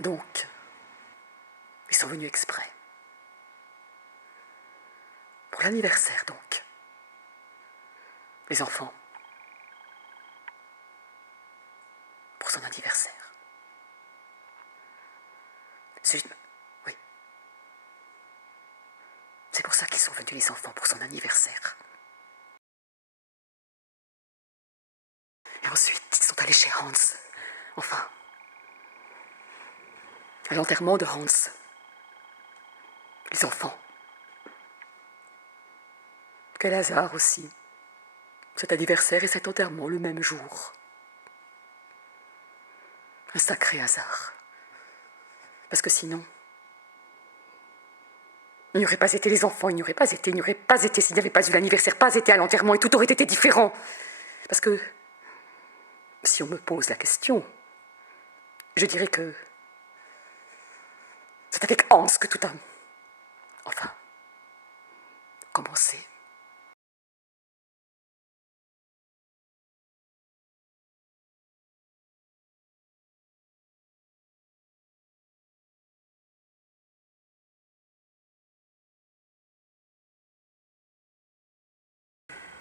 Donc, ils sont venus exprès. Pour l'anniversaire, donc. Les enfants. Pour son anniversaire. Oui. C'est pour ça qu'ils sont venus, les enfants, pour son anniversaire. Et ensuite, ils sont allés chez Hans. Enfin, à l'enterrement de Hans. Les enfants. Quel hasard aussi. Cet anniversaire et cet enterrement le même jour. Un sacré hasard. Parce que sinon, il n'y aurait pas été les enfants, il n'y aurait pas été s'il n'y avait pas eu l'anniversaire, pas été à l'enterrement et tout aurait été différent. Parce que, si on me pose la question, je dirais que c'est avec Hans que tout a, enfin, commencé.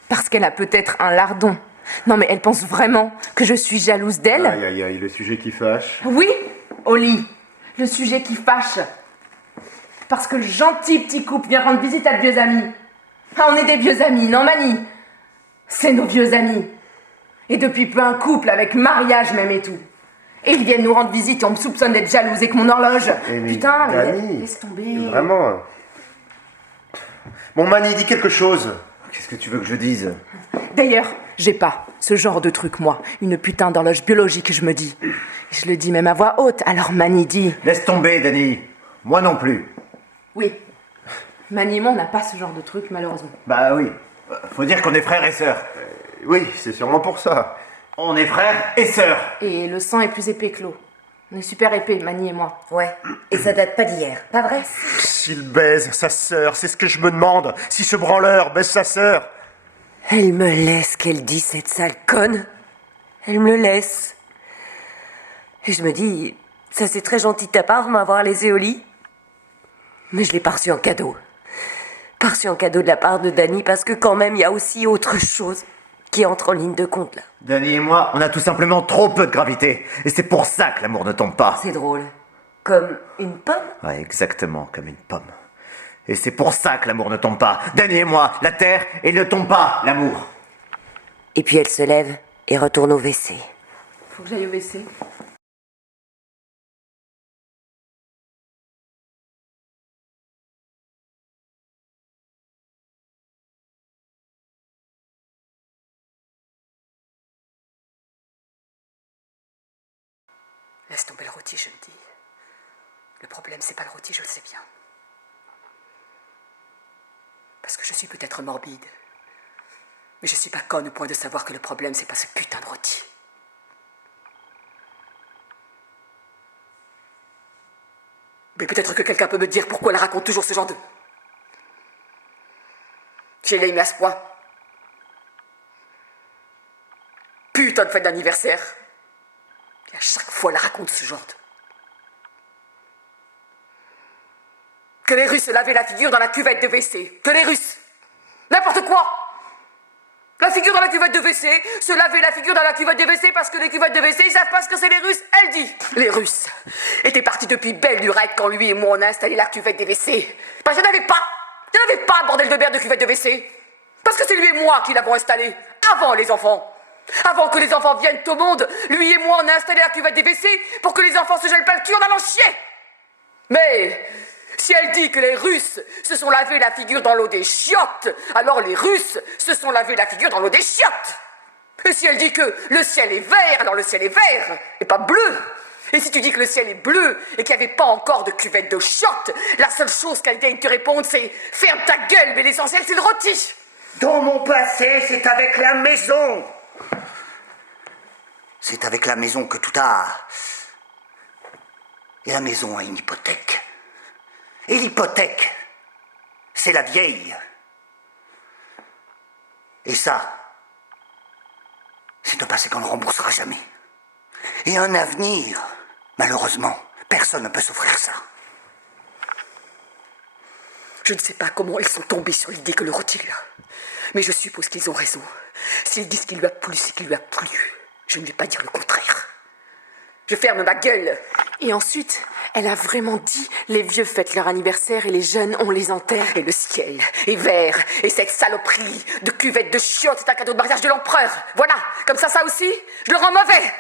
Parce qu'elle a peut-être un lardon. Non mais elle pense vraiment que je suis jalouse d'elle? Aïe aïe aïe, le sujet qui fâche. Oui, Oli, le sujet qui fâche. Parce que le gentil petit couple vient rendre visite à de vieux amis. Ah, on est des vieux amis, non Mani? C'est nos vieux amis. Et depuis peu un couple avec mariage même et tout. Et ils viennent nous rendre visite et on me soupçonne d'être jalouse et que mon horloge... Putain, mais Dani, laisse tomber. Vraiment. Bon, Mani, dis quelque chose. Qu'est-ce que tu veux que je dise? D'ailleurs, j'ai pas ce genre de truc, moi. Une putain d'horloge biologique, je me dis. Je le dis même à voix haute, alors Mani dit... Laisse tomber, Dani. Moi non plus. Oui. Mani et moi, on n'a pas ce genre de truc, malheureusement. Bah oui. Faut dire qu'on est frères et sœurs. Oui, c'est sûrement pour ça. On est frères et sœurs. Et le sang est plus épais que l'eau. On est super épais, Mani et moi. Ouais, et ça date pas d'hier, pas vrai? S'il baise sa sœur, c'est ce que je me demande. Si ce branleur baise sa sœur. Elle me laisse qu'elle dit, cette sale conne. Elle me le laisse. Et je me dis, ça c'est très gentil de ta part de m'avoir laissé au lit. Mais je l'ai pas reçu en cadeau. Pas reçu en cadeau de la part de Dani parce que quand même il y a aussi autre chose qui entre en ligne de compte là. Dani et moi, on a tout simplement trop peu de gravité. Et c'est pour ça que l'amour ne tombe pas. C'est drôle. Comme une pomme? Ouais, exactement, comme une pomme. Et c'est pour ça que l'amour ne tombe pas. Dani et moi, la terre, et il ne tombe pas, l'amour. Et puis elle se lève et retourne au WC. Faut que j'aille au WC. Laisse tomber le rôti, je me dis. Le problème, c'est pas le rôti, je le sais bien. Parce que je suis peut-être morbide. Mais je suis pas conne au point de savoir que le problème, c'est pas ce putain de rôti. Mais peut-être que quelqu'un peut me dire pourquoi elle raconte toujours ce genre de... J'ai aimé à ce point. Putain de fête d'anniversaire. Et à chaque fois, elle raconte ce genre de... Que les Russes se lavaient la figure dans la cuvette de WC. Que les Russes... N'importe quoi. La figure dans la cuvette de WC, se laver la figure dans la cuvette de WC parce que les cuvettes de WC, ils savent pas ce que c'est les Russes, elle dit. Les Russes étaient partis depuis belle lurette quand lui et moi on a installé la cuvette des WC. Parce qu'il n'y en avait pas. Il n'y en avait pas, bordel de merde, de cuvette de WC. Parce que c'est lui et moi qui l'avons installée. Avant les enfants. Avant que les enfants viennent au monde, lui et moi on a installé la cuvette des WC pour que les enfants se gèlent pas le cul en allant chier. Mais... si elle dit que les Russes se sont lavé la figure dans l'eau des chiottes, alors les Russes se sont lavé la figure dans l'eau des chiottes. Et si elle dit que le ciel est vert, alors le ciel est vert, et pas bleu. Et si tu dis que le ciel est bleu et qu'il n'y avait pas encore de cuvette de chiottes, la seule chose qu'elle vienne te répondre, c'est « ferme ta gueule, mais l'essentiel, c'est le rôti !» Dans mon passé, c'est avec la maison. C'est avec la maison que tout a... Et la maison a une hypothèque. Et l'hypothèque, c'est la vieille. Et ça, c'est un passé qu'on ne remboursera jamais. Et un avenir, malheureusement, Personne ne peut s'offrir ça. Je ne sais pas comment ils sont tombés sur l'idée que le rôti là. Mais je suppose qu'ils ont raison. S'ils disent qu'il lui a plu, c'est qu'il lui a plu. Je ne vais pas dire le contraire. Je ferme ma gueule. Et ensuite, elle a vraiment dit les vieux fêtent leur anniversaire et les jeunes, on les enterre. Et le ciel est vert. Et cette saloperie de cuvette de chiottes est un cadeau de mariage de l'empereur. Voilà, comme ça aussi, je le rends mauvais.